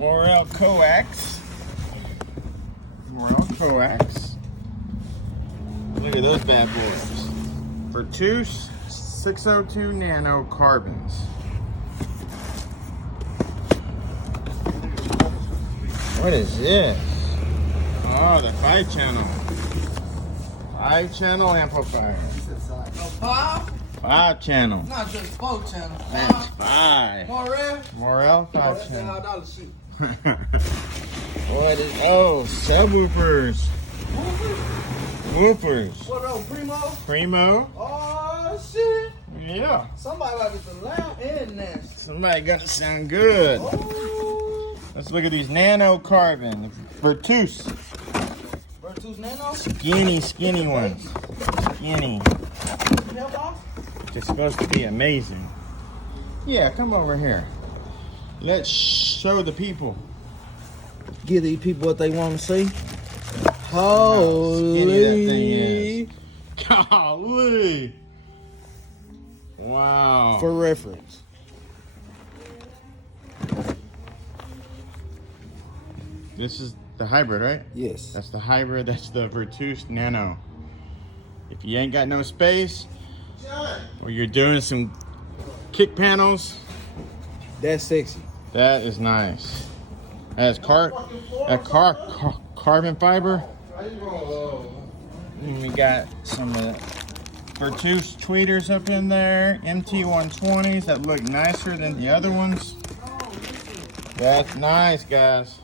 Morel coax. Morel coax. Look at those bad boys. Virtus 602 Nano carbons. What is this? Oh, the 5-channel. 5-channel amplifier. Five? 5-channel. Not just 4-channel. That's 5. Morel? Morel That's 5-channel. the $1 sheet. What is? Oh, subwoofers. Woofers. What else? Primo? Primo. Oh, shit. Yeah. Somebody might get the loud and nasty. Somebody got to sound good. Oh. Let's look at these nano carbon. Virtus. Virtus Nano? Skinny ones. Skinny. Help off? It's supposed to be amazing. Yeah, come over here. Let's show the people. Give these people what they want to see. How skinny that thing Holy. is. Golly. Wow. For reference. This is the hybrid, right? Yes. That's the hybrid. That's the Virtus Nano. If you ain't got no space, or you're doing some kick panels, That's sexy. that is nice. That's carbon fiber. And we got some Virtus tweeters up in there, MT120s that look nicer than the other ones. That's nice, guys.